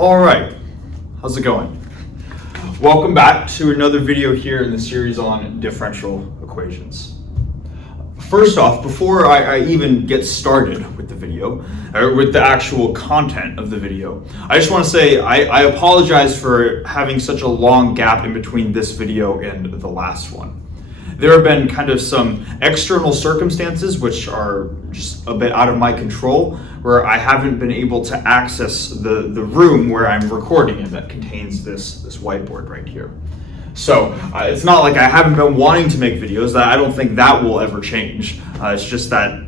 All right, how's it going? Welcome back to another video here in the series on differential equations. First off, before I even get started with the video, or with the actual content of the video, I just want to say I apologize for having such a long gap in between this video and the last one. There have been kind of some external circumstances which are just a bit out of my control, where I haven't been able to access the room where I'm recording in that contains this whiteboard right here. So it's not like I haven't been wanting to make videos. I don't think that will ever change. It's just that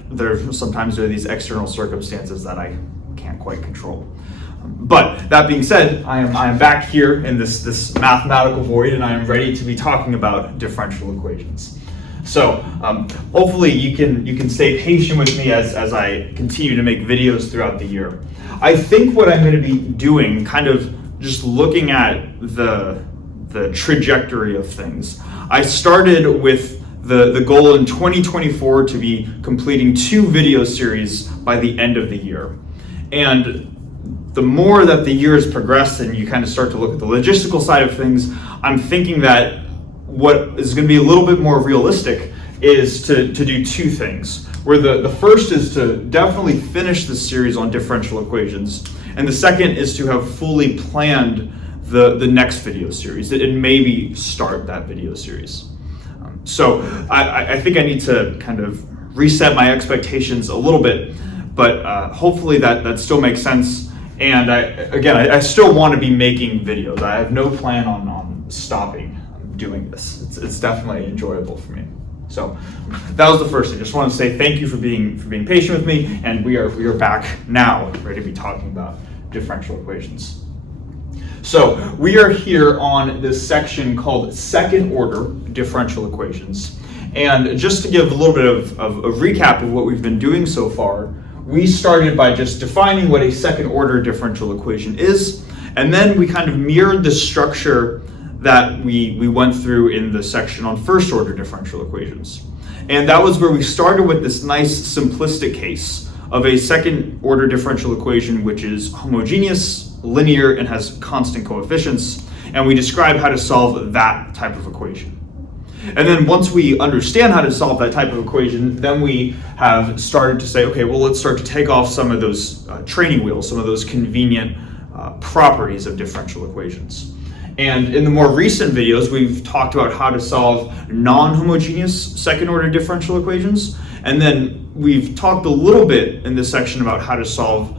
sometimes there are these external circumstances that I can't quite control. But that being said, I am back here in this mathematical void, and I am ready to be talking about differential equations. So hopefully you can stay patient with me as I continue to make videos throughout the year. I think what I'm going to be doing, kind of just looking at the trajectory of things. I started with the goal in 2024 to be completing 2 video series by the end of the year. And the more that the year has progressed and you kind of start to look at the logistical side of things, I'm thinking that what is going to be a little bit more realistic is to do 2 things. Where the first is to definitely finish this series on differential equations, and the second is to have fully planned the next video series and maybe start that video series. So I think I need to kind of reset my expectations a little bit, but hopefully that still makes sense. And I still want to be making videos. I have no plan on stopping doing this. It's definitely enjoyable for me. So that was the first thing. Just want to say thank you for being patient with me, and we are back now, ready to be talking about differential equations. So we are here on this section called second order differential equations. And just to give a little bit of a recap of what we've been doing so far, we started by just defining what a second order differential equation is, and then we kind of mirrored the structure that we went through in the section on first order differential equations. And that was where we started with this nice simplistic case of a second order differential equation which is homogeneous, linear, and has constant coefficients, and we describe how to solve that type of equation. And then once we understand how to solve that type of equation, then we have started to say, okay, well, let's start to take off some of those training wheels, some of those convenient properties of differential equations. And in the more recent videos, we've talked about how to solve non-homogeneous second order differential equations. And then we've talked a little bit in this section about how to solve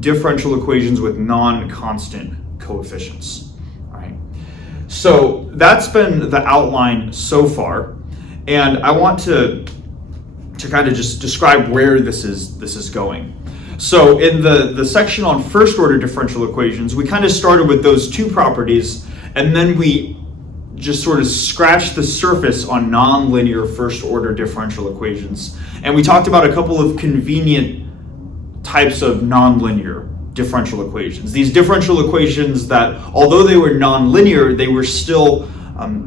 differential equations with non-constant coefficients. All right. So that's been the outline so far, and I want to kind of just describe where this is going. So in the section on first order differential equations, we kind of started with those 2 properties, and then we just sort of scratched the surface on nonlinear first order differential equations. And we talked about a couple of convenient types of nonlinear differential equations. These differential equations that, although they were nonlinear, they were still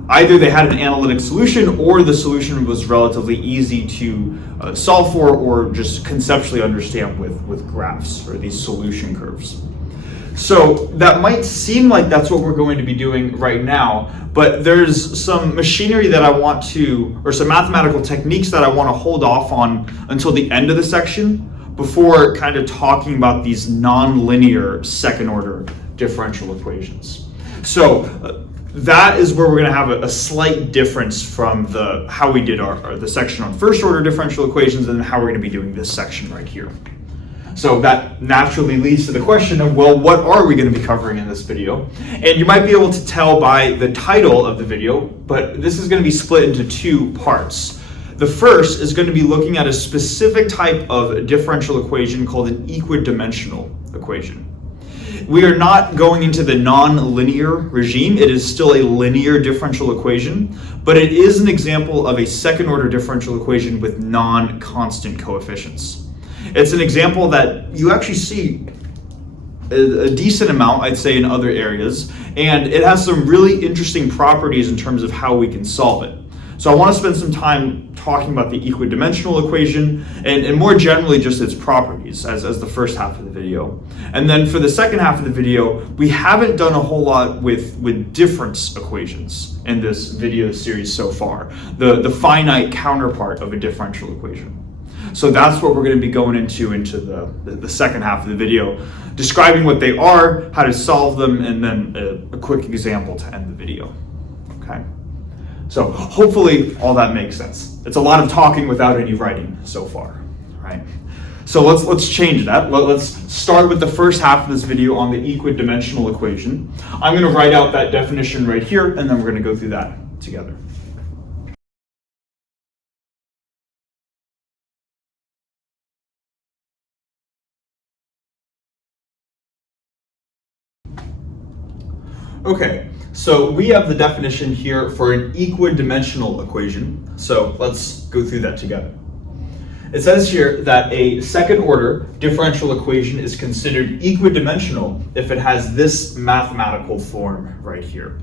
either they had an analytic solution or the solution was relatively easy to solve for or just conceptually understand with graphs or these solution curves. So that might seem like that's what we're going to be doing right now, but there's some machinery that I want to, or some mathematical techniques that I want to hold off on until the end of the section before kind of talking about these nonlinear second order differential equations. So that is where we're going to have a slight difference from how we did the section on first order differential equations and how we're going to be doing this section right here. So that naturally leads to the question of, well, what are we going to be covering in this video? And you might be able to tell by the title of the video, but this is going to be split into 2 parts. The first is going to be looking at a specific type of differential equation called an equidimensional equation. We are not going into the non-linear regime. It is still a linear differential equation, but it is an example of a second order differential equation with non-constant coefficients. It's an example that you actually see a decent amount, I'd say, in other areas, and it has some really interesting properties in terms of how we can solve it. So I want to spend some time talking about the equidimensional equation and more generally just its properties as the first half of the video. And then for the second half of the video, we haven't done a whole lot with difference equations in this video series so far, the finite counterpart of a differential equation. So that's what we're going to be going into the second half of the video, describing what they are, how to solve them, and then a quick example to end the video. Okay. So hopefully all that makes sense. It's a lot of talking without any writing so far, right? So let's change that. Let's start with the first half of this video on the equidimensional equation. I'm going to write out that definition right here, and then we're going to go through that together. Okay, so we have the definition here for an equidimensional equation. So let's go through that together. It says here that a second order differential equation is considered equidimensional if it has this mathematical form right here,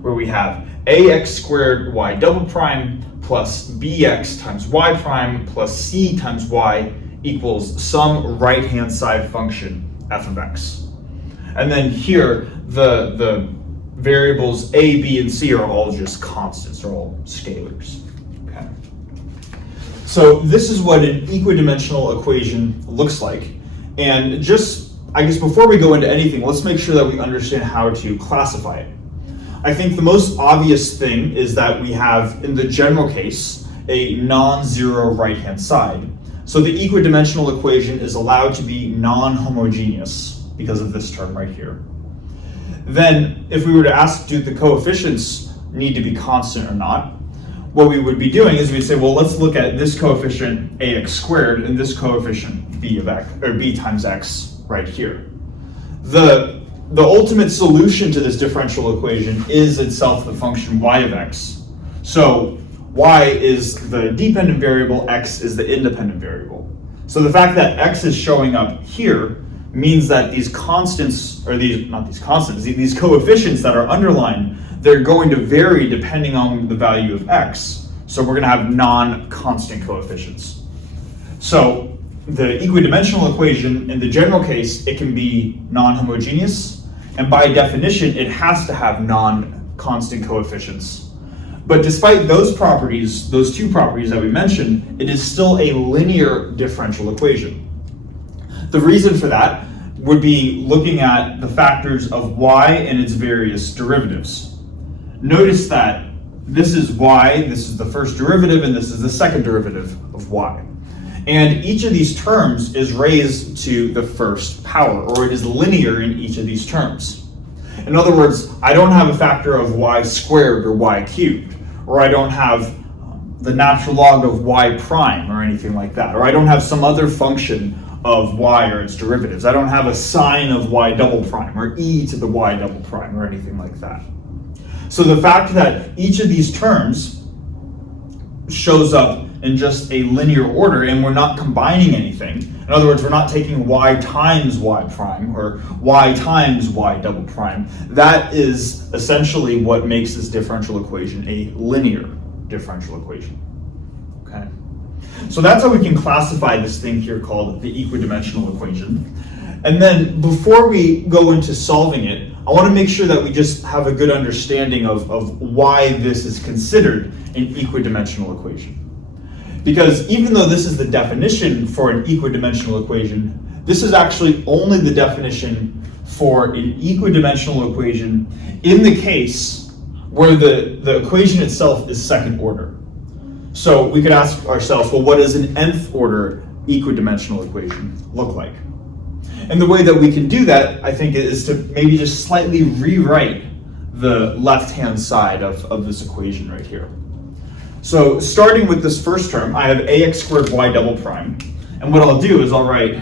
where we have ax squared y double prime plus bx times y prime plus c times y equals some right-hand side function f of x. And then here, the variables a, b, and c are all just constants, they're all scalars. Okay. So this is what an equidimensional equation looks like. And just, I guess before we go into anything, let's make sure that we understand how to classify it. I think the most obvious thing is that we have, in the general case, a non-zero right-hand side. So the equidimensional equation is allowed to be non-homogeneous because of this term right here. Then, if we were to ask, do the coefficients need to be constant or not? What we would be doing is we'd say, well, let's look at this coefficient ax squared and this coefficient b of x, or b times x right here. The ultimate solution to this differential equation is itself the function y of x. So y is the dependent variable, x is the independent variable. So the fact that x is showing up here means that these constants, or these coefficients that are underlined, they're going to vary depending on the value of x. So we're going to have non-constant coefficients. So the equidimensional equation, in the general case, it can be non-homogeneous, and by definition, it has to have non-constant coefficients. But despite those properties, those two properties that we mentioned, it is still a linear differential equation. The reason for that would be looking at the factors of y and its various derivatives. Notice that this is y, this is the first derivative, and this is the second derivative of y. And each of these terms is raised to the first power, or it is linear in each of these terms. In other words, I don't have a factor of y squared or y cubed, or I don't have the natural log of y prime or anything like that, or I don't have some other function of y or its derivatives. I don't have a sine of y double prime or e to the y double prime or anything like that. So the fact that each of these terms shows up in just a linear order and we're not combining anything, in other words, we're not taking y times y prime or y times y double prime, that is essentially what makes this differential equation a linear differential equation. Okay. So that's how we can classify this thing here called the equidimensional equation. And then before we go into solving it, I want to make sure that we just have a good understanding of why this is considered an equidimensional equation. Because even though this is the definition for an equidimensional equation, this is actually only the definition for an equidimensional equation in the case where the equation itself is second order. So we could ask ourselves, well, what does an nth order equidimensional equation look like? And the way that we can do that, I think, is to maybe just slightly rewrite the left-hand side of this equation right here. So starting with this first term, I have ax squared y double prime. And what I'll do is I'll write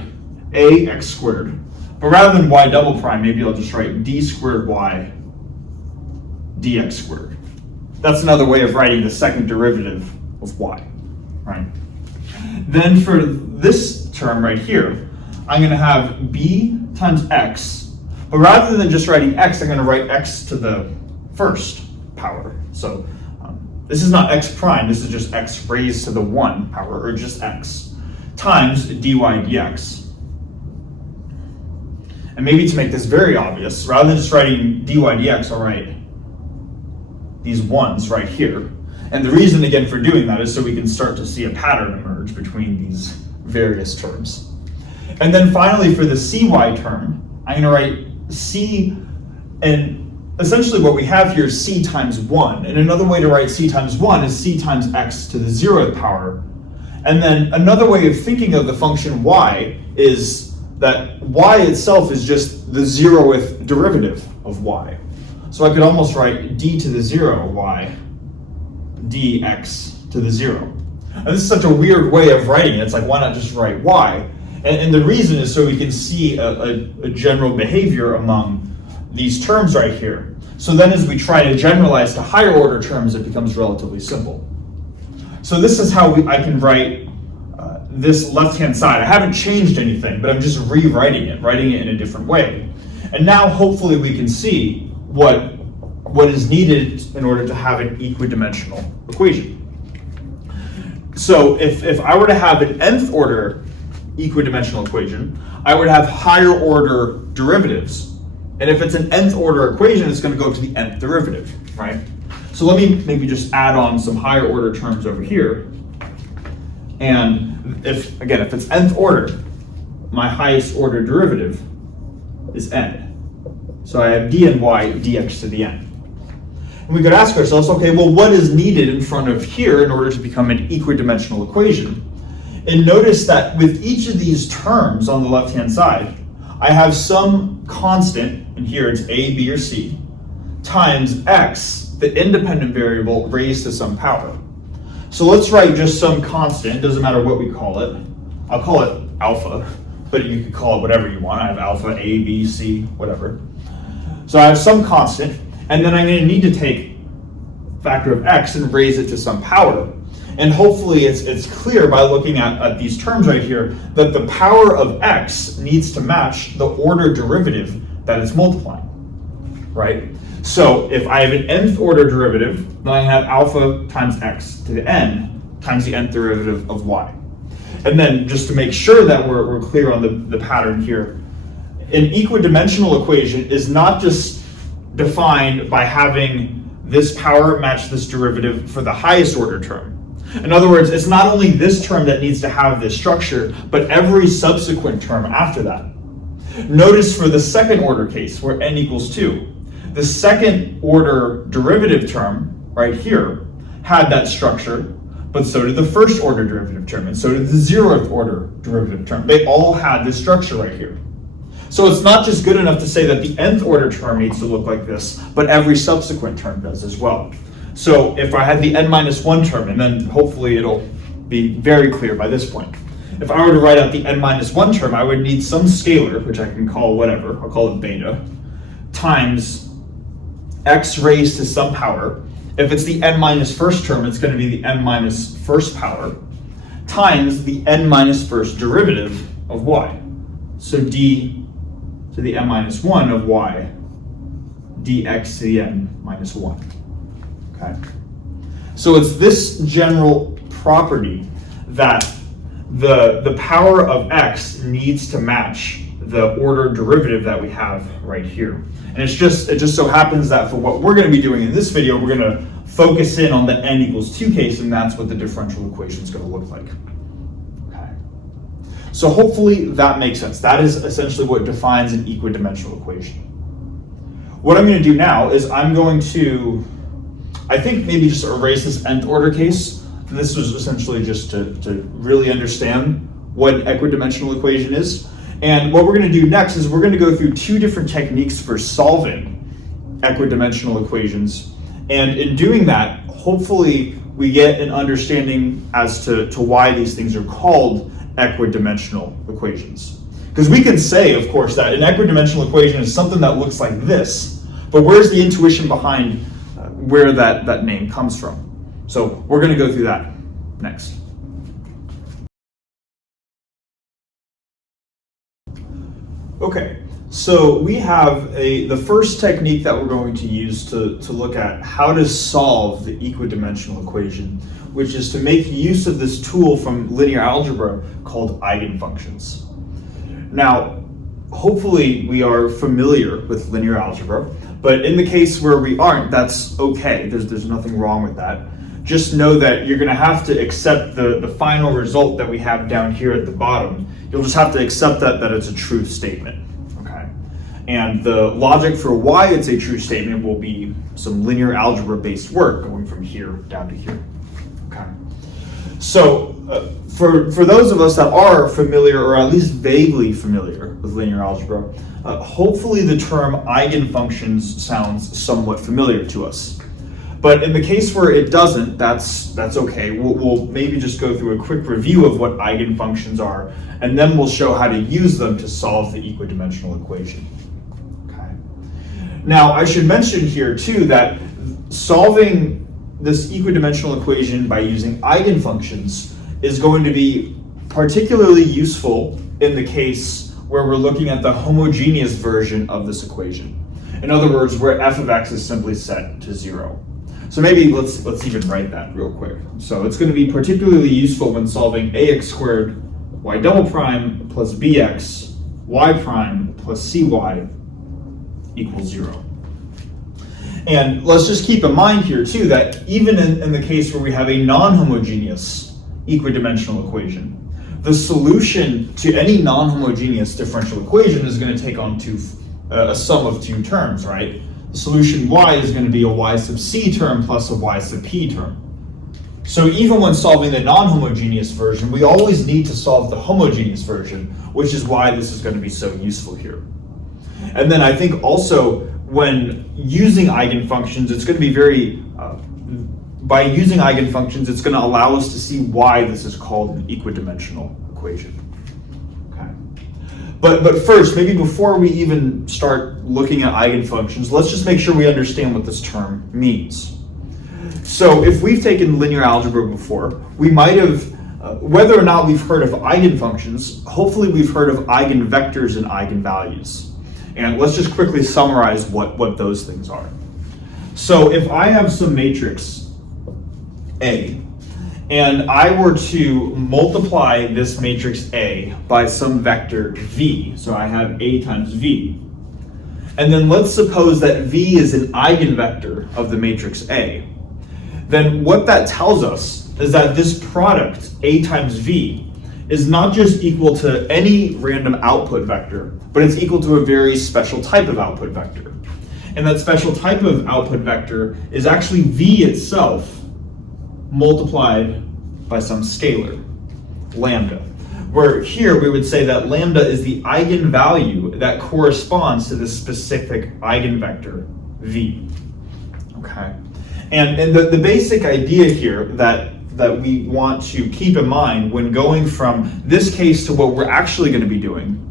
ax squared. But rather than y double prime, maybe I'll just write d squared y dx squared. That's another way of writing the second derivative of y, right? Then for this term right here, I'm going to have b times x, but rather than just writing x, I'm going to write x to the first power. So this is not x prime, this is just x raised to the 1 power, or just x, times dy dx. And maybe to make this very obvious, rather than just writing dy dx, I'll write these 1's right here. And the reason, again, for doing that is so we can start to see a pattern emerge between these various terms. And then finally, for the cy term, I'm going to write c, and essentially what we have here is c times 1. And another way to write c times 1 is c times x to the 0th power. And then another way of thinking of the function y is that y itself is just the 0th derivative of y. So I could almost write d to the 0 y dx to the 0. And this is such a weird way of writing it. It's like, why not just write y? And the reason is so we can see a general behavior among these terms right here. So then as we try to generalize to higher order terms, it becomes relatively simple. So this is how I can write this left-hand side. I haven't changed anything, but I'm just rewriting it, writing it in a different way. And now hopefully we can see what is needed in order to have an equidimensional equation. So if I were to have an nth order equidimensional equation, I would have higher order derivatives. And if it's an nth order equation, it's going to go to the nth derivative, right? So let me maybe just add on some higher order terms over here. And if it's nth order, my highest order derivative is n. So I have d and y dx to the n. And we could ask ourselves, okay, well, what is needed in front of here in order to become an equidimensional equation? And notice that with each of these terms on the left-hand side, I have some constant, and here it's a, b, or c, times x, the independent variable, raised to some power. So let's write just some constant, doesn't matter what we call it. I'll call it alpha, but you could call it whatever you want. I have alpha, a, b, c, whatever. So I have some constant, and then I'm going to need to take factor of x and raise it to some power. And hopefully it's clear by looking at these terms right here that the power of x needs to match the order derivative that it's multiplying, right? So if I have an nth order derivative, then I have alpha times x to the n times the nth derivative of y. And then just to make sure that we're clear on the pattern here, an equidimensional equation is not just defined by having this power match this derivative for the highest order term. In other words, it's not only this term that needs to have this structure, but every subsequent term after that. Notice for the second order case, where n equals 2, the second order derivative term right here had that structure, but so did the first order derivative term, and so did the 0th order derivative term. They all had this structure right here. So it's not just good enough to say that the nth order term needs to look like this, but every subsequent term does as well. So if I had the n-1 term, and then hopefully it'll be very clear by this point. If I were to write out the n-1 term, I would need some scalar, which I can call whatever, I'll call it beta, times x raised to some power. If it's the n-1st term, it's going to be the n-1st power, times the n-1st derivative of y. So d to the n-1 of y, dx to the n-1. Okay. So it's this general property that the power of x needs to match the order derivative that we have right here. And it just so happens that for what we're going to be doing in this video, we're going to focus in on the n equals 2 case, and that's what the differential equation is going to look like. Okay. So hopefully that makes sense. That is essentially what defines an equidimensional equation. What I'm going to do now is I'm going to, I think, maybe just erase this nth order case. And this was essentially just to really understand what an equidimensional equation is. And what we're going to do next is we're going to go through 2 different techniques for solving equidimensional equations. And in doing that, hopefully we get an understanding as to why these things are called equidimensional equations. Because we can say, of course, that an equidimensional equation is something that looks like this, but where's the intuition behind where that name comes from? So we're going to go through that next. Okay, So we have the first technique that we're going to use to look at how to solve the equidimensional equation, which is to make use of this tool from linear algebra called eigenfunctions. Now, hopefully we are familiar with linear algebra, but in the case where we aren't, that's okay. There's nothing wrong with that. Just know that you're going to have to accept the final result that we have down here at the bottom. You'll just have to accept that it's a true statement. Okay. And the logic for why it's a true statement will be some linear algebra based work going from here down to here. Okay. So for those of us that are familiar, or at least vaguely familiar with linear algebra, hopefully the term eigenfunctions sounds somewhat familiar to us. But in the case where it doesn't, that's okay. We'll maybe just go through a quick review of what eigenfunctions are, and then we'll show how to use them to solve the equidimensional equation. Okay. Now, I should mention here too that solving this equidimensional equation by using eigenfunctions is going to be particularly useful in the case where we're looking at the homogeneous version of this equation. In other words, where f of x is simply set to 0. So maybe let's even write that real quick. So it's going to be particularly useful when solving ax squared y double prime plus bx y prime plus cy equals 0. And let's just keep in mind here too that even in the case where we have a non-homogeneous equidimensional equation, the solution to any non-homogeneous differential equation is going to take on a sum of two terms, right? The solution y is going to be a y sub c term plus a y sub p term. So even when solving the non-homogeneous version, we always need to solve the homogeneous version, which is why this is going to be so useful here. And then I think also when using eigenfunctions, it's going to be by using eigenfunctions, it's going to allow us to see why this is called an equidimensional equation. Okay. But first, maybe before we even start looking at eigenfunctions, let's just make sure we understand what this term means. So if we've taken linear algebra before, we might have, whether or not we've heard of eigenfunctions, hopefully we've heard of eigenvectors and eigenvalues. And let's just quickly summarize what those things are. So if I have some matrix A, and I were to multiply this matrix A by some vector V, so I have A times V, and then let's suppose that V is an eigenvector of the matrix A, then what that tells us is that this product, A times V, is not just equal to any random output vector, but it's equal to a very special type of output vector. And that special type of output vector is actually V itself multiplied by some scalar, lambda. Where here we would say that lambda is the eigenvalue that corresponds to this specific eigenvector, V. Okay. And the basic idea here that we want to keep in mind when going from this case to what we're actually going to be doing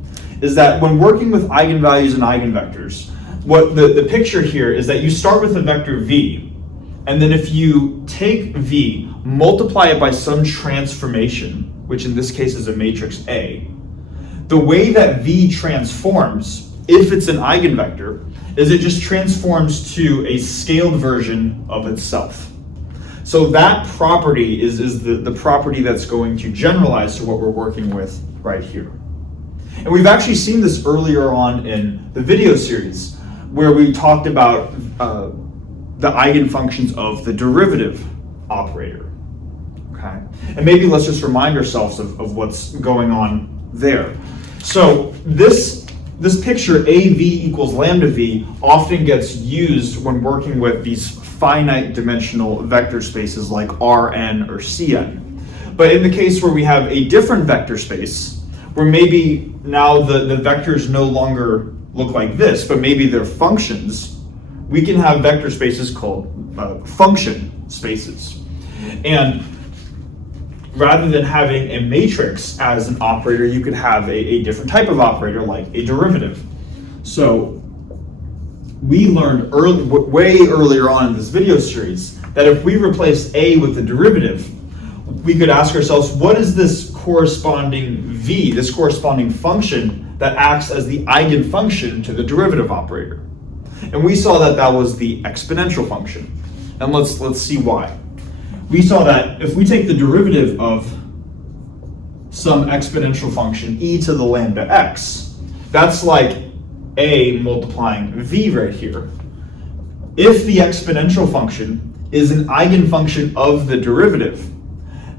is that when working with eigenvalues and eigenvectors, what the picture here is that you start with a vector V, and then if you take V, multiply it by some transformation, which in this case is a matrix A, the way that V transforms, if it's an eigenvector, is it just transforms to a scaled version of itself. So that property is the property that's going to generalize to what we're working with right here. And we've actually seen this earlier on in the video series where we talked about the eigenfunctions of the derivative operator. Okay? And maybe let's just remind ourselves of what's going on there. So this picture AV equals lambda V often gets used when working with these finite dimensional vector spaces like Rn or Cn. But in the case where we have a different vector space, where maybe now the vectors no longer look like this, but maybe they're functions, we can have vector spaces called function spaces. And rather than having a matrix as an operator, you could have a different type of operator like a derivative. So we learned way earlier on in this video series that if we replace A with the derivative, we could ask ourselves, what is this corresponding V, this corresponding function that acts as the eigenfunction to the derivative operator. And we saw that that was the exponential function. And let's see why. We saw that if we take the derivative of some exponential function e to the lambda x, that's like a multiplying v right here. If the exponential function is an eigenfunction of the derivative,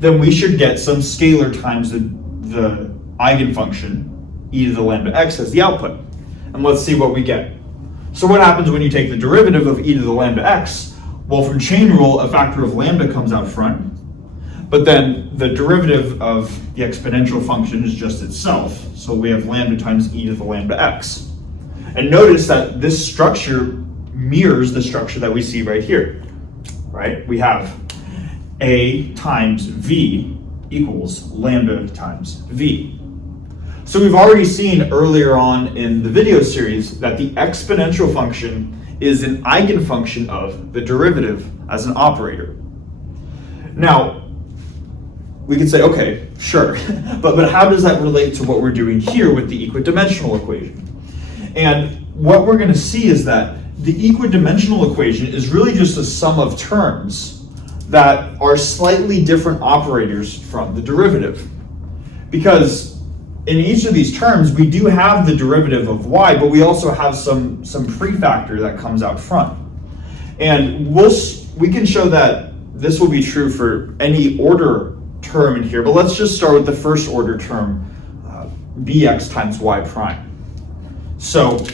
then we should get some scalar times the eigenfunction e to the lambda x as the output. And let's see what we get. So what happens when you take the derivative of e to the lambda x? Well, from chain rule, a factor of lambda comes out front, but then the derivative of the exponential function is just itself. So we have lambda times e to the lambda x. And notice that this structure mirrors the structure that we see right here, right? We have a times v equals lambda times v. So we've already seen earlier on in the video series that the exponential function is an eigenfunction of the derivative as an operator. Now, we could say, okay, sure, but how does that relate to what we're doing here with the equidimensional equation? And what we're going to see is that the equidimensional equation is really just a sum of terms that are slightly different operators from the derivative. Because in each of these terms, we do have the derivative of y, but we also have some prefactor that comes out front. And we can show that this will be true for any order term in here, but let's just start with the first order term, bx times y prime. So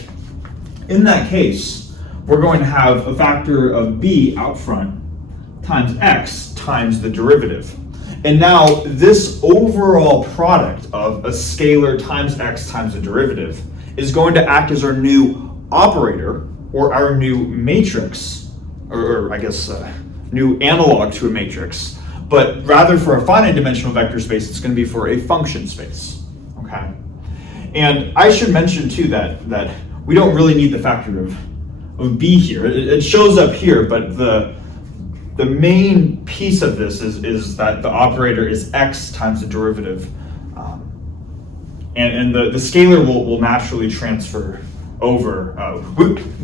in that case, we're going to have a factor of b out front times x times the derivative. And now this overall product of a scalar times x times a derivative is going to act as our new operator, or our new matrix, or I guess new analog to a matrix. But rather for a finite dimensional vector space, it's going to be for a function space, okay? And I should mention too that we don't really need the factor of b here. It shows up here, but the main piece of this is that the operator is x times the derivative, and the scalar will naturally transfer over.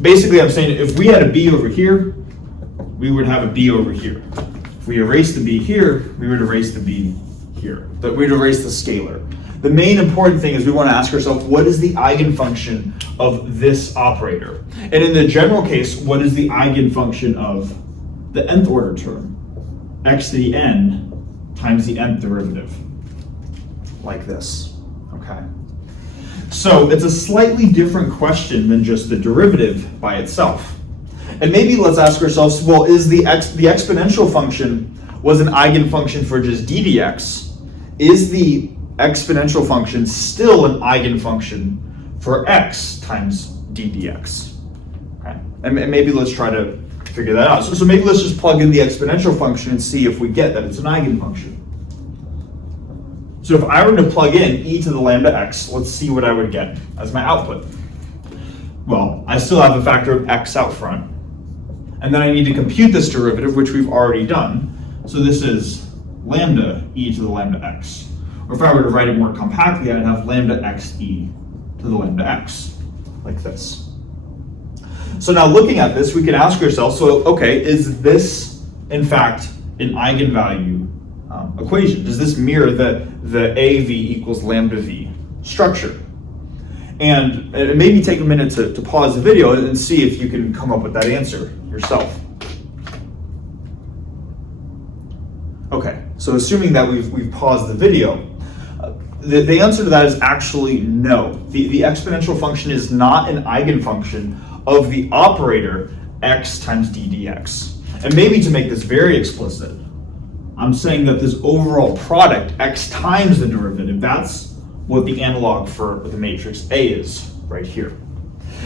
Basically, I'm saying if we had a b over here, we would have a b over here. If we erase the b here, we would erase the b here. But we'd erase the scalar. The main important thing is we want to ask ourselves, what is the eigenfunction of this operator? And in the general case, what is the eigenfunction of the nth order term, x to the n times the nth derivative, like this, okay? So it's a slightly different question than just the derivative by itself. And maybe let's ask ourselves, well, is the exponential function was an eigenfunction for just d dx? Is the exponential function still an eigenfunction for x times d dx? Okay, and maybe let's try to figure that out. So maybe let's just plug in the exponential function and see if we get that it's an eigenfunction. So if I were to plug in e to the lambda x, let's see what I would get as my output. Well, I still have a factor of x out front, and then I need to compute this derivative, which we've already done. So this is lambda e to the lambda x. Or if I were to write it more compactly, I'd have lambda x e to the lambda x, like this. So now looking at this, we can ask ourselves, so okay, is this in fact an eigenvalue equation? Does this mirror the AV equals lambda V structure? And maybe take a minute to pause the video and see if you can come up with that answer yourself. Okay, so assuming that we've paused the video, the answer to that is actually no. The exponential function is not an eigenfunction of the operator x times d dx. And maybe to make this very explicit, I'm saying that this overall product, x times the derivative, that's what the analog for the matrix A is right here.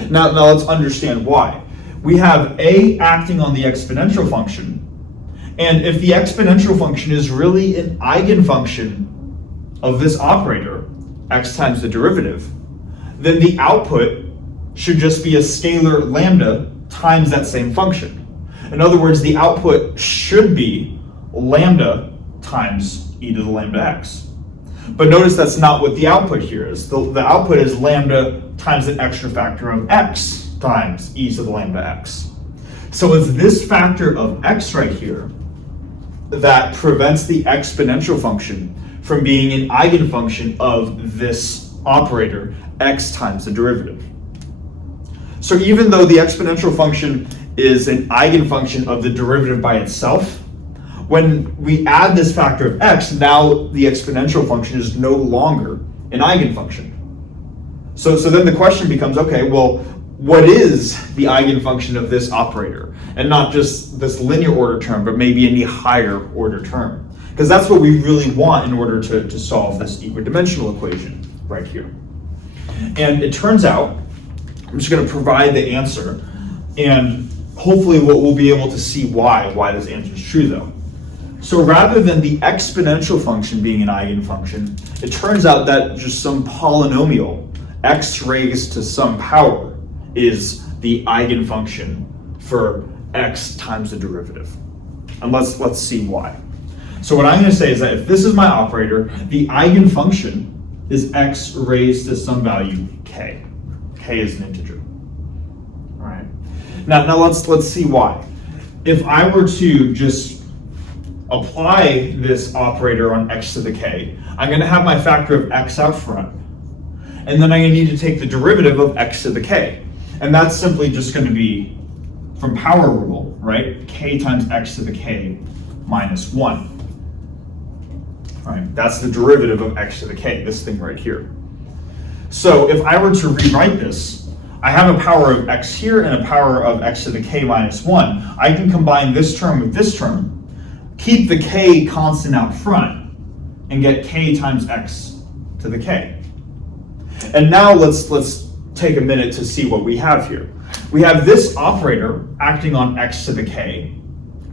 Now let's understand why. We have A acting on the exponential function, and if the exponential function is really an eigenfunction of this operator, x times the derivative, then the output should just be a scalar lambda times that same function. In other words, the output should be lambda times e to the lambda x. But notice that's not what the output here is. The output is lambda times an extra factor of x times e to the lambda x. So it's this factor of x right here that prevents the exponential function from being an eigenfunction of this operator, x times the derivative. So even though the exponential function is an eigenfunction of the derivative by itself, when we add this factor of x, now the exponential function is no longer an eigenfunction. So then the question becomes, okay, well, what is the eigenfunction of this operator? And not just this linear order term, but maybe any higher order term. Because that's what we really want in order to solve this equidimensional equation right here. And it turns out, I'm just going to provide the answer, and hopefully we'll be able to see why this answer is true though. So rather than the exponential function being an eigenfunction, it turns out that just some polynomial, x raised to some power, is the eigenfunction for x times the derivative. And let's see why. So what I'm going to say is that if this is my operator, the eigenfunction is x raised to some value k. K is an integer. All right. Now let's see why. If I were to just apply this operator on x to the k, I'm going to have my factor of x out front, and then I'm going to need to take the derivative of x to the k. And that's simply just going to be, from power rule, right? K times x to the k minus 1. All right, that's the derivative of x to the k, this thing right here. So if I were to rewrite this, I have a power of x here and a power of x to the k minus 1. I can combine this term with this term, keep the k constant out front, and get k times x to the k. And now let's take a minute to see what we have here. We have this operator acting on x to the k,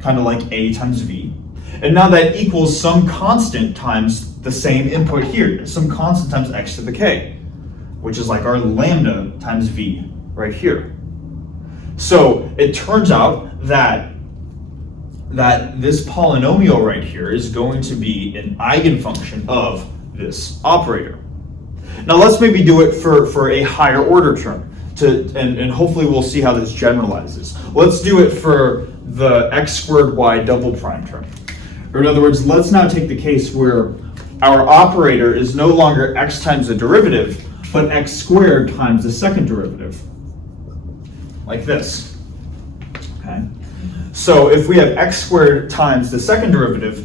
kind of like a times v. And now that equals some constant times the same input here, some constant times x to the k, which is like our lambda times v right here. So it turns out that this polynomial right here is going to be an eigenfunction of this operator. Now let's maybe do it for a higher order term, and hopefully we'll see how this generalizes. Let's do it for the x squared y double prime term. Or in other words, let's now take the case where our operator is no longer x times the derivative, but x squared times the second derivative, like this. Okay. So if we have x squared times the second derivative,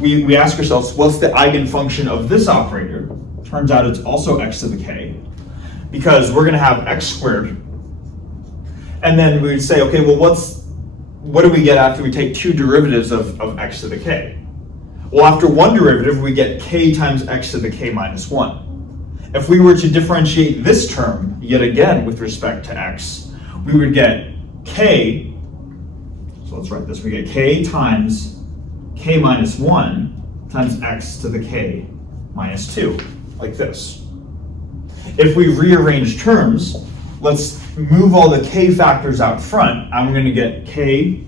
we ask ourselves, what's the eigenfunction of this operator? Turns out it's also x to the k, because we're going to have x squared, and then we would say, okay, well, what do we get after we take two derivatives of x to the k? Well, after one derivative, we get k times x to the k minus 1. If we were to differentiate this term, yet again with respect to x, we would get k, so let's write this, we get k times k minus 1 times x to the k minus 2, like this. If we rearrange terms, let's move all the k factors out front. I'm going to get k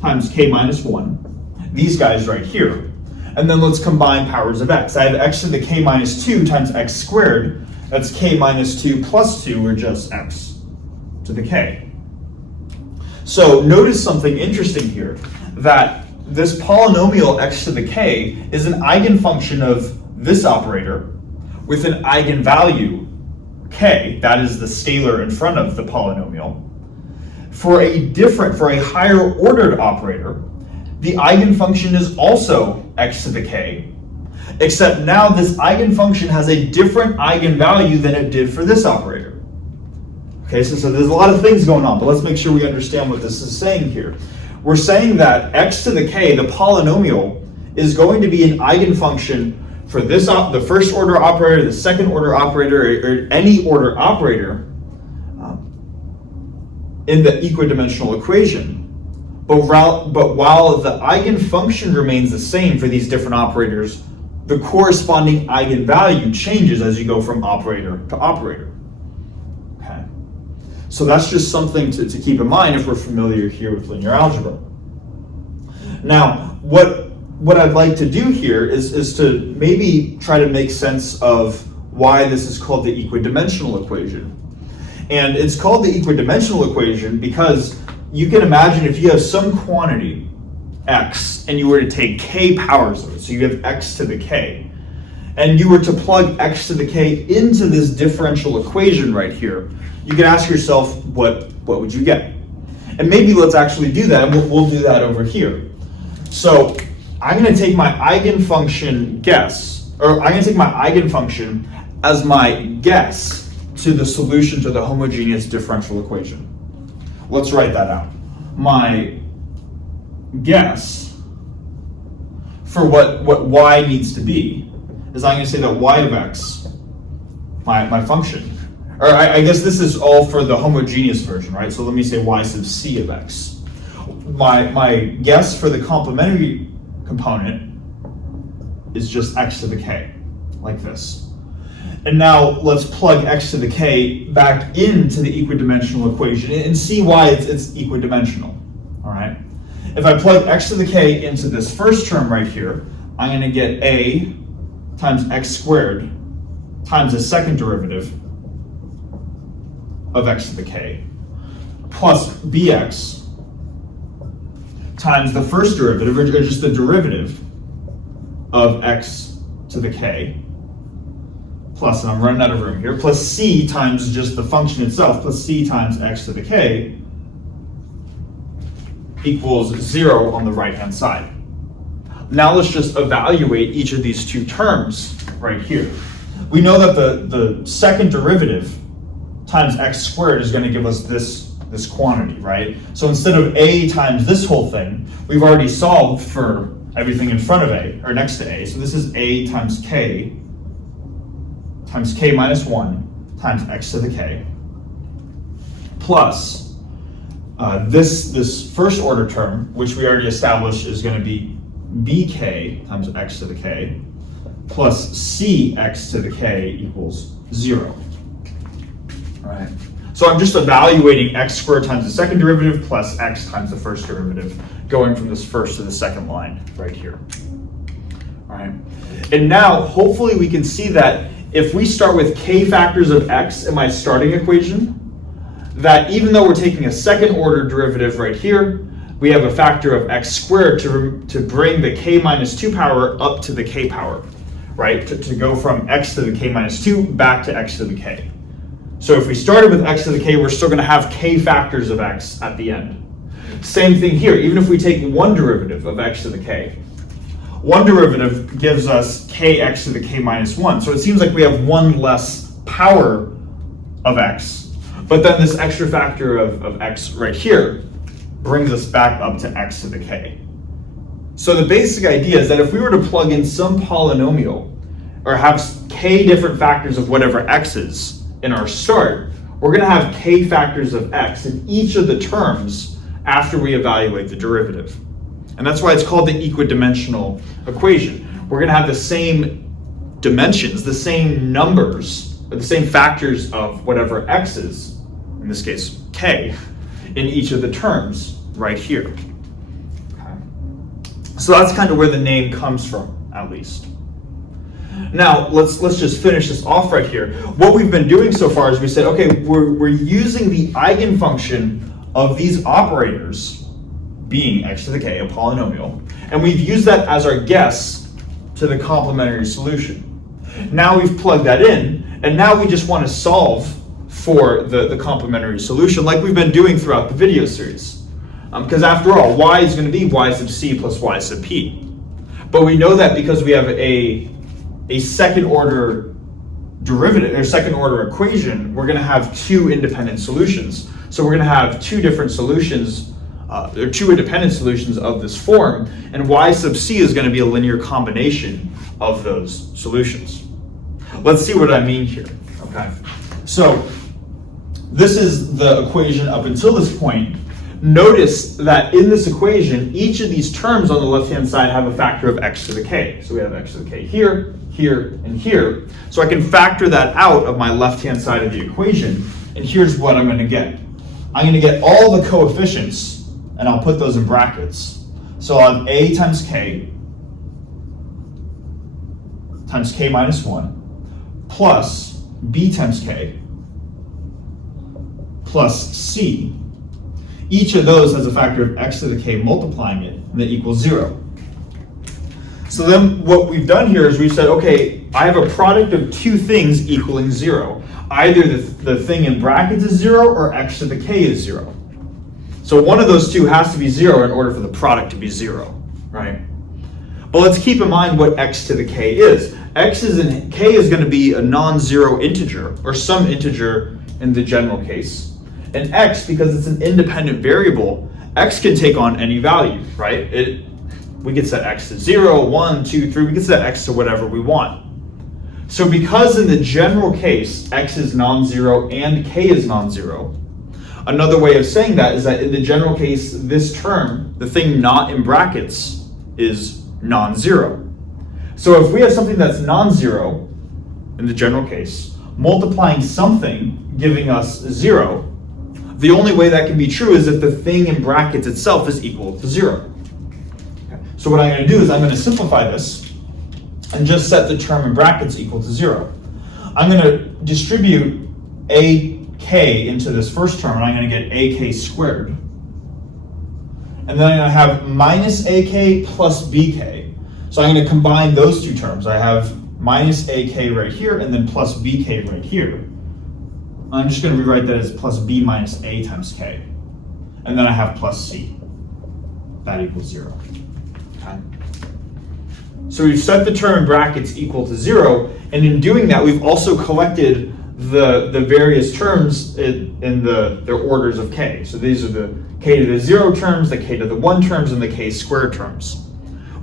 times k minus 1, these guys right here. And then let's combine powers of x. I have x to the k minus 2 times x squared. That's k minus 2 plus 2, or just x to the k. So notice something interesting here, that this polynomial x to the k is an eigenfunction of this operator with an eigenvalue k, that is the scalar in front of the polynomial. For a higher ordered operator, the eigenfunction is also x to the k, except now this eigenfunction has a different eigenvalue than it did for this operator. Okay, so there's a lot of things going on, but let's make sure we understand what this is saying here. We're saying that x to the k, the polynomial, is going to be an eigenfunction for this the first order operator, the second order operator, or any order operator in the equidimensional equation. But while the eigenfunction remains the same for these different operators, the corresponding eigenvalue changes as you go from operator to operator. Okay, so that's just something to keep in mind if we're familiar here with linear algebra. Now, what what I'd like to do here is to maybe try to make sense of why this is called the equidimensional equation. And it's called the equidimensional equation because you can imagine if you have some quantity, x, and you were to take k powers of it, so you have x to the k, and you were to plug x to the k into this differential equation right here, you can ask yourself, what would you get? And maybe let's actually do that, and we'll do that over here. So I'm going to take my eigenfunction eigenfunction as my guess to the solution to the homogeneous differential equation. Let's write that out. My guess for what y needs to be is I'm going to say that y of x, my function, or I guess this is all for the homogeneous version, right? So let me say y sub c of x. My guess for the complementary component is just x to the k, like this. And now let's plug x to the k back into the equidimensional equation and see why it's equidimensional, all right? If I plug x to the k into this first term right here, I'm going to get a times x squared times the second derivative of x to the k plus bx times the first derivative, or just the derivative of x to the k, plus, and I'm running out of room here, plus c times just the function itself, plus c times x to the k equals 0 on the right-hand side. Now let's just evaluate each of these two terms right here. We know that the second derivative times x squared is going to give us this quantity, right? So instead of a times this whole thing, we've already solved for everything in front of a, or next to a. So this is a times k minus 1 times x to the k, plus this first order term, which we already established is going to be bk times x to the k, plus cx to the k equals 0. All right. So I'm just evaluating x squared times the second derivative plus x times the first derivative, going from this first to the second line right here. All right. And now, hopefully we can see that if we start with k factors of x in my starting equation, that even though we're taking a second order derivative right here, we have a factor of x squared to bring the k minus 2 power up to the k power, right? To go from x to the k minus 2 back to x to the k. So if we started with x to the k, we're still going to have k factors of x at the end. Same thing here, even if we take one derivative of x to the k, one derivative gives us kx to the k minus 1. So it seems like we have one less power of x, but then this extra factor of x right here brings us back up to x to the k. So the basic idea is that if we were to plug in some polynomial or have k different factors of whatever x is in our start, we're going to have k factors of x in each of the terms after we evaluate the derivative. And that's why it's called the equidimensional equation. We're going to have the same dimensions, the same numbers, or the same factors of whatever x is, in this case k, in each of the terms right here. Okay. So that's kind of where the name comes from, at least. Now, let's just finish this off right here. What we've been doing so far is we said, okay, we're using the eigenfunction of these operators, being x to the k, a polynomial, and we've used that as our guess to the complementary solution. Now we've plugged that in, and now we just want to solve for the complementary solution like we've been doing throughout the video series. Because after all, y is going to be y sub c plus y sub p. But we know that because we have a second order derivative, or second order equation, we're going to have two independent solutions. So we're going to have two different solutions, or two independent solutions of this form, and y sub c is going to be a linear combination of those solutions. Let's see what I mean here. Okay. So this is the equation up until this point. Notice that in this equation, each of these terms on the left-hand side have a factor of x to the k. So we have x to the k here, here, and here. So I can factor that out of my left-hand side of the equation, and here's what I'm going to get. I'm going to get all the coefficients, and I'll put those in brackets. So I'll have a times k times k minus 1 plus b times k plus c. Each of those has a factor of x to the k multiplying it, and that equals 0. So then what we've done here is we've said, okay, I have a product of two things equaling 0. Either the thing in brackets is 0 or x to the k is 0. So one of those two has to be 0 in order for the product to be 0, right? But let's keep in mind what x to the k is. K is going to be a non-zero integer, or some integer in the general case. And x, because it's an independent variable, x can take on any value, right? We can set x to 0, 1, 2, 3, we can set x to whatever we want. So because in the general case, x is non-zero and k is non-zero, another way of saying that is that in the general case, this term, the thing not in brackets, is non-zero. So if we have something that's non-zero, in the general case, multiplying something giving us 0, the only way that can be true is if the thing in brackets itself is equal to 0. Okay. So what I'm going to do is I'm going to simplify this and just set the term in brackets equal to 0. I'm going to distribute ak into this first term, and I'm going to get ak squared. And then I'm going to have minus ak plus bk. So I'm going to combine those two terms. I have minus ak right here and then plus bk right here. I'm just going to rewrite that as plus b minus a times k. And then I have plus c. That equals 0. Okay. So we've set the term in brackets equal to 0, and in doing that, we've also collected the various terms in their orders of k. So these are the k to the 0 terms, the k to the 1 terms, and the k squared terms.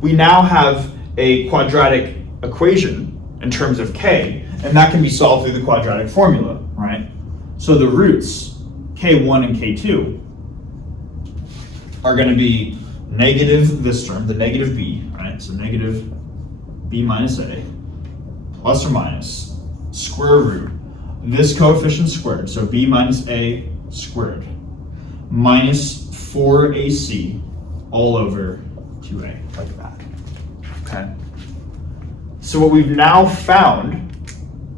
We now have a quadratic equation in terms of k, and that can be solved through the quadratic formula, right? So the roots, k1 and k2, are going to be negative this term, the negative b, right? So negative b minus a, plus or minus square root this coefficient squared, so b minus a squared, minus 4ac all over 2a, like that. Okay. So what we've now found,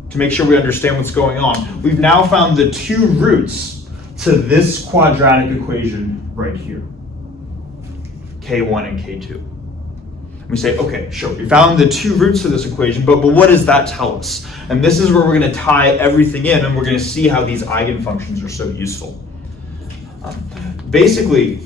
to make sure we understand what's going on, we've now found the two roots to this quadratic equation right here, k1 and k2. We say, okay, sure, we found the two roots to this equation, but what does that tell us? And this is where we're going to tie everything in, and we're going to see how these eigenfunctions are so useful. Basically,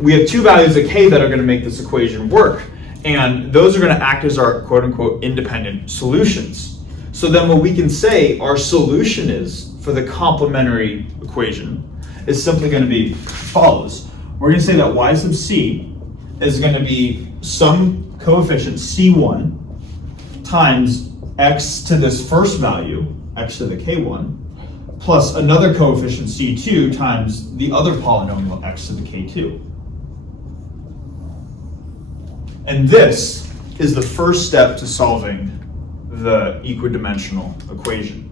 we have two values of k that are going to make this equation work, and those are going to act as our quote-unquote independent solutions. So then what we can say our solution is for the complementary equation is simply going to be as follows. We're going to say that y sub c is going to be some coefficient c1 times x to this first value, x to the k1, plus another coefficient c2 times the other polynomial x to the k2. And this is the first step to solving the equidimensional equation.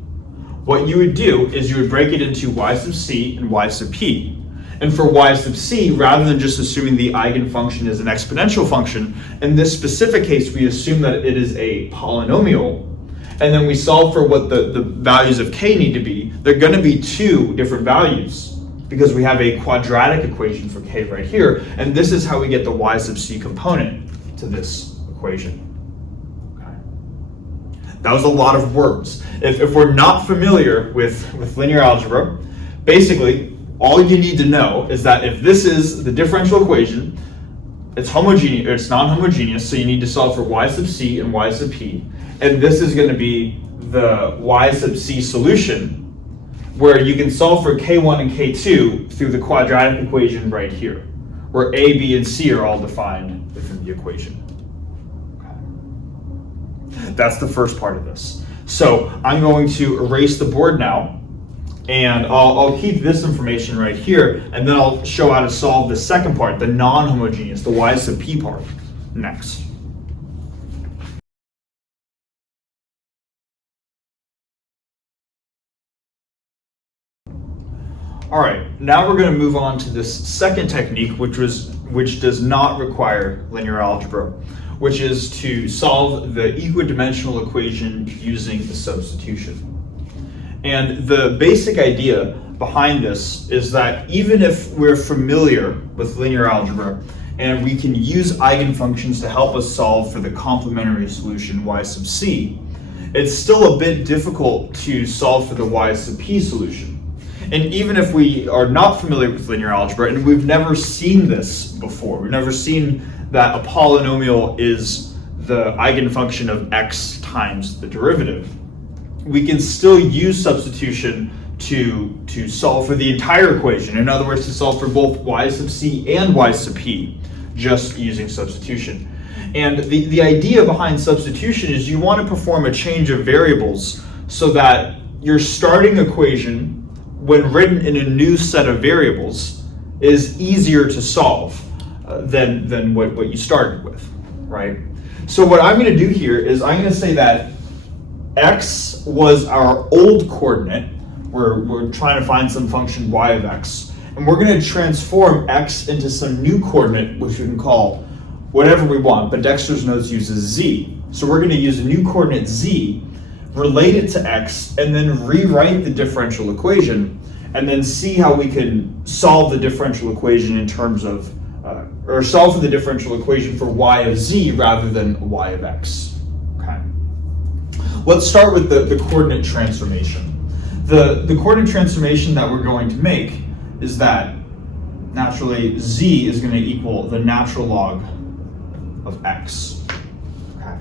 What you would do is you would break it into y sub c and y sub p. And for y sub c, rather than just assuming the eigenfunction is an exponential function, in this specific case, we assume that it is a polynomial, and then we solve for what the values of k need to be. They're going to be two different values because we have a quadratic equation for k right here, and this is how we get the y sub c component to this equation. That was a lot of words. If we're not familiar with linear algebra, basically, all you need to know is that if this is the differential equation, it's homogeneous, or it's non-homogeneous, so you need to solve for y sub c and y sub p. And this is going to be the y sub c solution, where you can solve for k1 and k2 through the quadratic equation right here, where a, b, and c are all defined within the equation. That's the first part of this. So I'm going to erase the board now, and I'll keep this information right here, and then I'll show how to solve the second part, the non-homogeneous, the y sub p part, next. All right, now we're going to move on to this second technique, which does not require linear algebra. which is to solve the equidimensional equation using the substitution. And the basic idea behind this is that even if we're familiar with linear algebra and we can use eigenfunctions to help us solve for the complementary solution y sub c, it's still a bit difficult to solve for the y sub p solution. And even if we are not familiar with linear algebra and we've never seen this before, we've never seen that a polynomial is the eigenfunction of x times the derivative, we can still use substitution to solve for the entire equation. In other words, to solve for both y sub c and y sub p, just using substitution. And the idea behind substitution is you want to perform a change of variables so that your starting equation, when written in a new set of variables, is easier to solve than what you started with, right? So what I'm going to do here is I'm going to say that x was our old coordinate. We're trying to find some function y of x, and we're going to transform x into some new coordinate, which we can call whatever we want, but Dexter's notes uses z. So we're going to use a new coordinate z, relate it to x, and then rewrite the differential equation, and then see how we can solve the differential equation in terms of, or solve for the differential equation for y of z rather than y of x. Okay. Let's start with the coordinate transformation. The coordinate transformation that we're going to make is that naturally z is going to equal the natural log of x. Okay.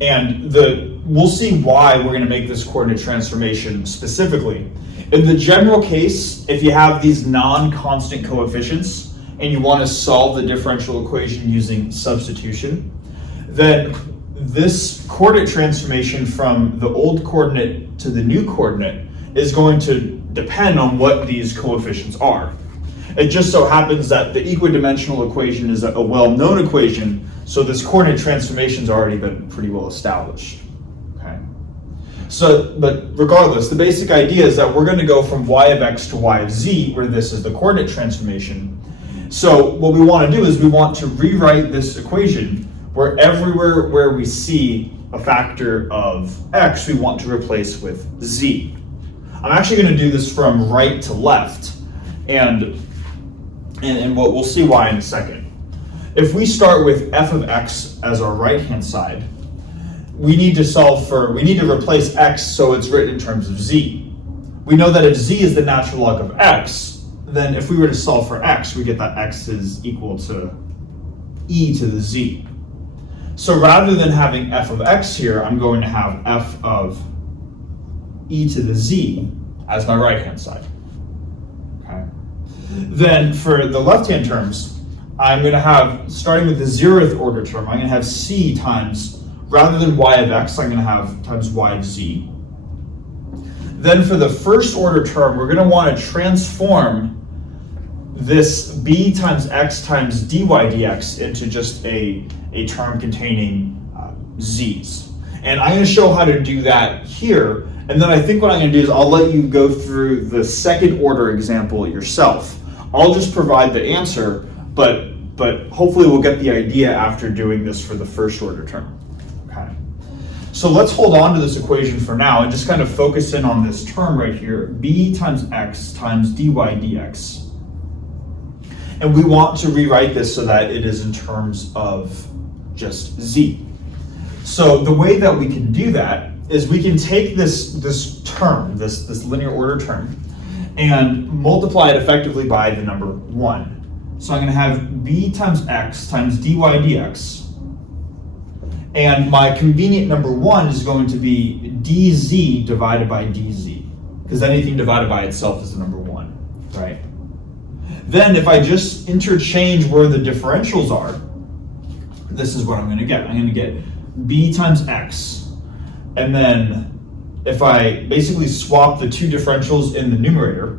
And we'll see why we're going to make this coordinate transformation specifically. In the general case, if you have these non-constant coefficients and you want to solve the differential equation using substitution, then this coordinate transformation from the old coordinate to the new coordinate is going to depend on what these coefficients are. It just so happens that the equidimensional equation is a well-known equation, so this coordinate transformation's already been pretty well established. Okay. So, but regardless, the basic idea is that we're going to go from y of x to y of z, where this is the coordinate transformation. So what we want to do is we want to rewrite this equation where everywhere where we see a factor of x, we want to replace with z. I'm actually going to do this from right to left, and we'll see why in a second. If we start with f of x as our right-hand side, we need to replace x so it's written in terms of z. We know that if z is the natural log of x, then if we were to solve for x, we get that x is equal to e to the z. So rather than having f of x here, I'm going to have f of e to the z as my right-hand side. Okay. Then for the left-hand terms, I'm going to have, starting with the 0th order term, I'm going to have c times, rather than y of x, I'm going to have times y of z. Then for the first order term, we're going to want to transform this b times x times dy dx into just a term containing z's. And I'm going to show how to do that here. And then I think what I'm going to do is I'll let you go through the second order example yourself. I'll just provide the answer, but hopefully we'll get the idea after doing this for the first order term. Okay. So let's hold on to this equation for now and just kind of focus in on this term right here, b times x times dy dx. And we want to rewrite this so that it is in terms of just z. So the way that we can do that is we can take this term, this linear order term, and multiply it effectively by the number 1. So I'm going to have b times x times dy dx. And my convenient number 1 is going to be dz divided by dz, because anything divided by itself is the number 1, right? Then if I just interchange where the differentials are, this is what I'm going to get. I'm going to get b times x. And then if I basically swap the two differentials in the numerator,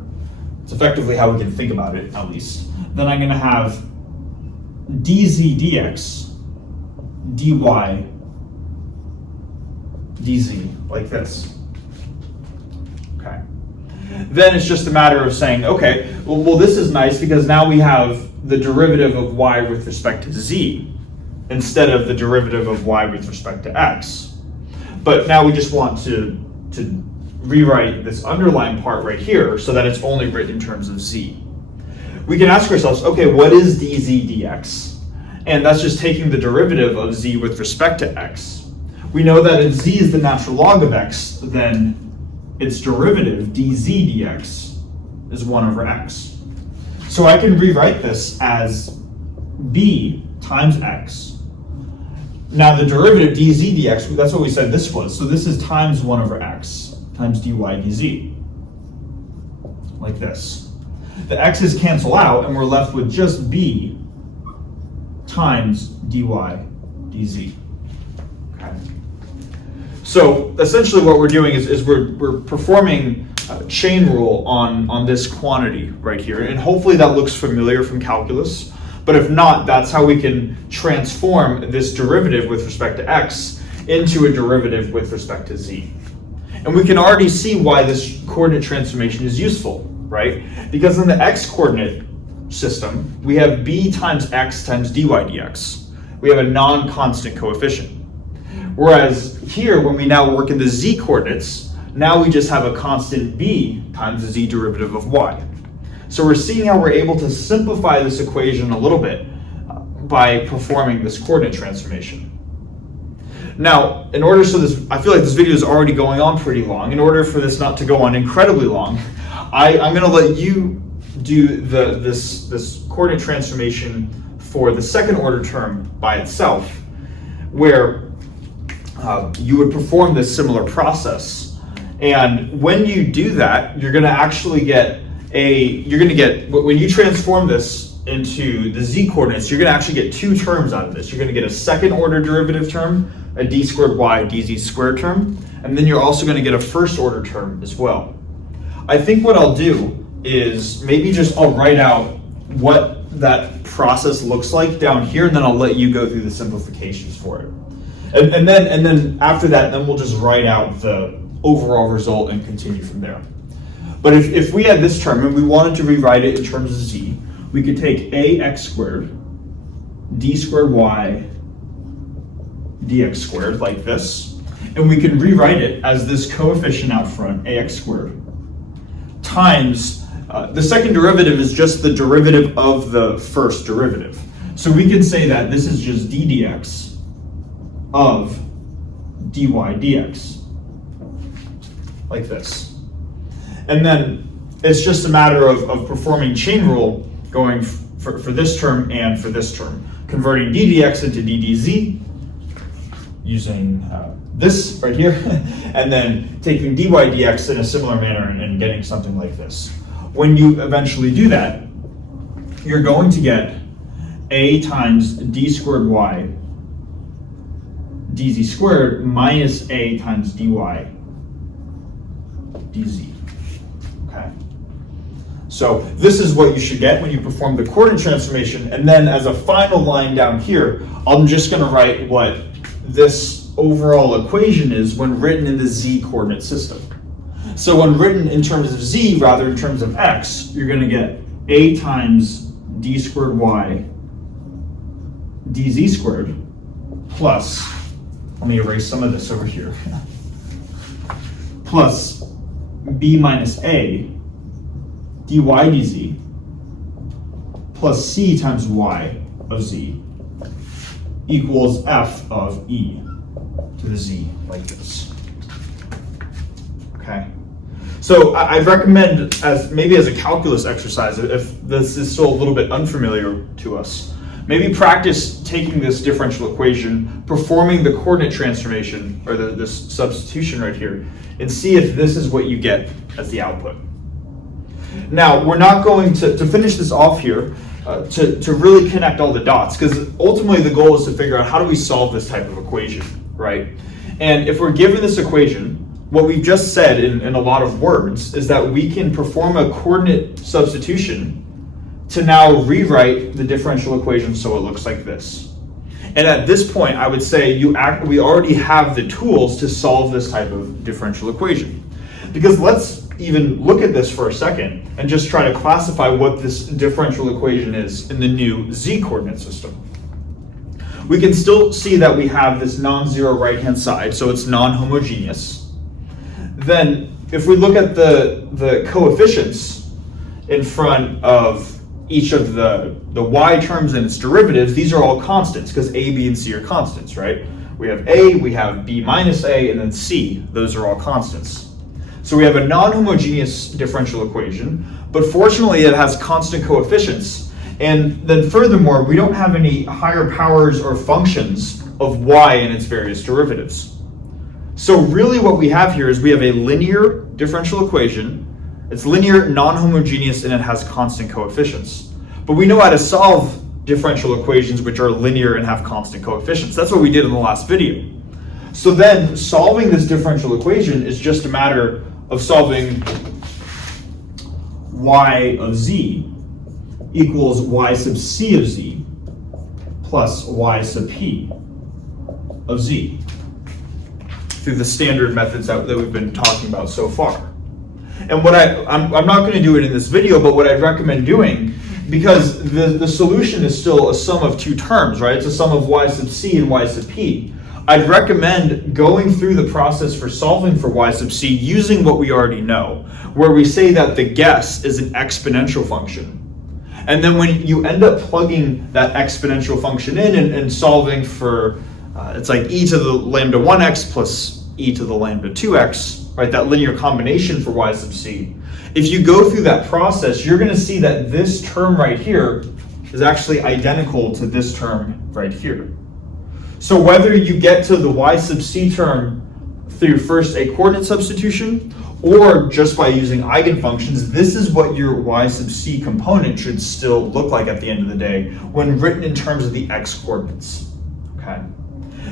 it's effectively how we can think about it, at least. Then I'm going to have dz dx, dy dz, like this. Okay. Then it's just a matter of saying, okay, well this is nice because now we have the derivative of y with respect to z. instead of the derivative of y with respect to x. But now we just want to rewrite this underlying part right here so that it's only written in terms of z. We can ask ourselves, okay, what is dz dx? And that's just taking the derivative of z with respect to x. We know that if z is the natural log of x, then its derivative, dz dx, is 1 over x. So I can rewrite this as b times x. Now the derivative dz dx, that's what we said this was. So this is times 1 over x times dy dz, like this. The x's cancel out, and we're left with just b times dy dz. Okay. So essentially what we're doing is we're performing chain rule on this quantity right here, and hopefully that looks familiar from calculus. But if not, that's how we can transform this derivative with respect to x into a derivative with respect to z. And we can already see why this coordinate transformation is useful, right? Because in the x-coordinate system, we have b times x times dy dx. We have a non-constant coefficient. Whereas here, when we now work in the z-coordinates, now we just have a constant b times the z derivative of y. So we're seeing how we're able to simplify this equation a little bit by performing this coordinate transformation. Now, in order, I feel like this video is already going on pretty long. In order for this not to go on incredibly long, I'm going to let you do this coordinate transformation for the second order term by itself, where you would perform this similar process. And when you do that, you're going to actually get when you transform this into the z coordinates, you're going to actually get two terms out of this. You're going to get a second order derivative term, a d squared y dz squared term, and then you're also going to get a first order term as well. I think what I'll do is maybe I'll write out what that process looks like down here, and then I'll let you go through the simplifications for it. And then after that, then we'll just write out the overall result and continue from there. But if we had this term and we wanted to rewrite it in terms of z, we could take ax squared d squared y dx squared like this, and we can rewrite it as this coefficient out front, ax squared, times the second derivative is just the derivative of the first derivative. So we could say that this is just d dx of dy dx, like this. And then it's just a matter of performing chain rule going for this term and for this term, converting d dx into d dz using this right here, and then taking dy dx in a similar manner and getting something like this. When you eventually do that, you're going to get a times d squared y dz squared minus a times dy dz. Okay. So this is what you should get when you perform the coordinate transformation, and then as a final line down here, I'm just going to write what this overall equation is when written in the z coordinate system. So when written in terms of z rather in terms of x, you're going to get a times d squared y dz squared plus, let me erase some of this over here, plus b minus a dy dz plus c times y of z equals f of e to the z, like this. Okay. So I'd recommend, as a calculus exercise, if this is still a little bit unfamiliar to us, maybe practice taking this differential equation, performing the coordinate transformation, or this substitution right here, and see if this is what you get as the output. Now, we're not going to finish this off here to really connect all the dots, because ultimately the goal is to figure out how do we solve this type of equation, right? And if we're given this equation, what we've just said in a lot of words is that we can perform a coordinate substitution to now rewrite the differential equation so it looks like this. And at this point, I would say we already have the tools to solve this type of differential equation. Because let's even look at this for a second and just try to classify what this differential equation is in the new z coordinate system. we can still see that we have this non-zero right-hand side, so it's non-homogeneous. Then, if we look at the coefficients in front of each of the y terms and its derivatives, these are all constants, because a, b, and c are constants, right? We have a, we have b minus a, and then c. Those are all constants. So we have a non-homogeneous differential equation, but fortunately it has constant coefficients. And then furthermore, we don't have any higher powers or functions of y and its various derivatives. So really what we have here is we have a linear differential equation. It's linear, non-homogeneous, and it has constant coefficients. But we know how to solve differential equations which are linear and have constant coefficients. That's what we did in the last video. So then solving this differential equation is just a matter of solving y of z equals y sub c of z plus y sub p of z through the standard methods that we've been talking about so far. And what I'm not going to do it in this video, but what I'd recommend doing, because the solution is still a sum of two terms, right? It's a sum of y sub c and y sub p. I'd recommend going through the process for solving for y sub c using what we already know, where we say that the guess is an exponential function. And then when you end up plugging that exponential function in and solving for, it's like e to the lambda 1x plus e to the lambda 2x, right, that linear combination for y sub c. If you go through that process, you're going to see that this term right here is actually identical to this term right here. So whether you get to the y sub c term through first a coordinate substitution or just by using eigenfunctions, this is what your y sub c component should still look like at the end of the day when written in terms of the x coordinates. Okay.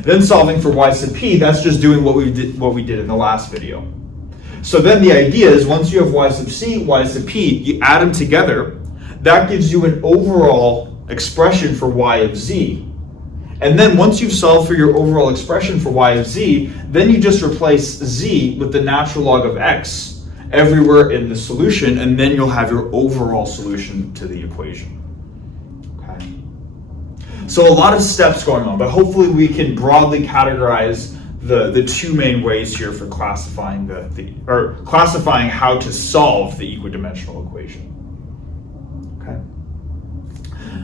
Then solving for y sub p, that's just doing what we did in the last video. So then the idea is once you have y sub c, y sub p, you add them together. That gives you an overall expression for y of z. And then once you've solved for your overall expression for y of z, then you just replace z with the natural log of x everywhere in the solution, and then you'll have your overall solution to the equation. Okay. So a lot of steps going on, but hopefully we can broadly categorize the two main ways here for classifying classifying how to solve the equidimensional equation. Okay.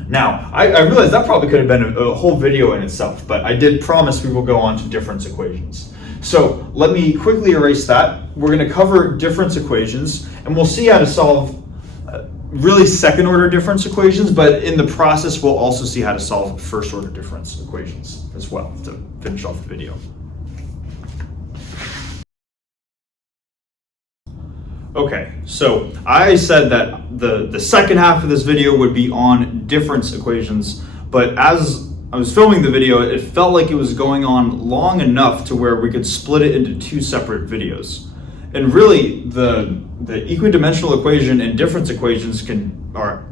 Now, I realize that probably could have been a whole video in itself, but I did promise we will go on to difference equations. So let me quickly erase that. We're going to cover difference equations, and we'll see how to solve really second order difference equations, but in the process we'll also see how to solve first order difference equations as well to finish off the video. Okay, so I said that the second half of this video would be on difference equations, but as I was filming the video, it felt like it was going on long enough to where we could split it into two separate videos. And really, the equidimensional equation and difference equations are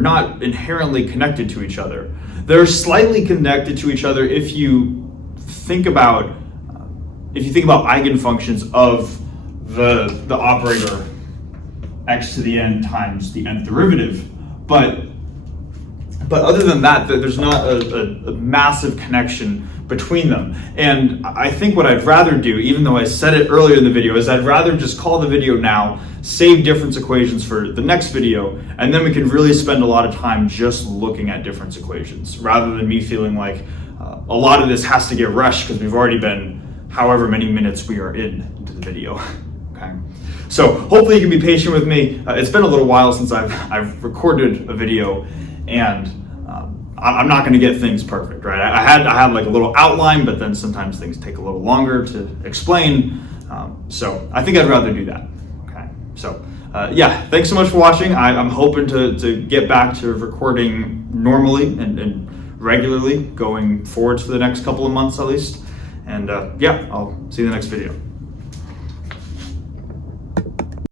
not inherently connected to each other. They're slightly connected to each other if you think about eigenfunctions of the operator x to the n times the nth derivative, but other than that, there's not a massive connection between them. And I think what I'd rather do, even though I said it earlier in the video, is I'd rather just call the video now, save difference equations for the next video, and then we can really spend a lot of time just looking at difference equations, rather than me feeling like a lot of this has to get rushed because we've already been however many minutes we are into the video. Okay. So hopefully you can be patient with me. It's been a little while since I've recorded a video, and I'm not going to get things perfect, right? I had like a little outline, but then sometimes things take a little longer to explain. So I think I'd rather do that. Okay. So yeah, thanks so much for watching. I'm hoping to get back to recording normally and regularly going forward for the next couple of months at least. And yeah, I'll see you in the next video.